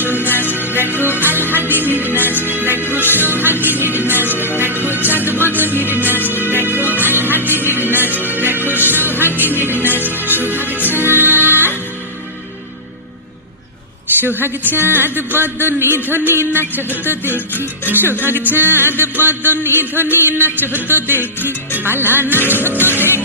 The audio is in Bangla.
আসো নাচ, দেখো আলহাদিনের নাচ, দেখো সোহাগিনীর নাচ, দেখো চাঁদ বদনের নাচ, দেখো আলহাদিনের নাচ, দেখো সোহাগিনীর নাচ। সোহাগ চাঁদ বদনী ধ্বনি নাচ হতো দেখি, সোহাগ চাঁদ বদনী ধ্বনি নাচ হতো দেখি, পালা নাচ হতো দেখি।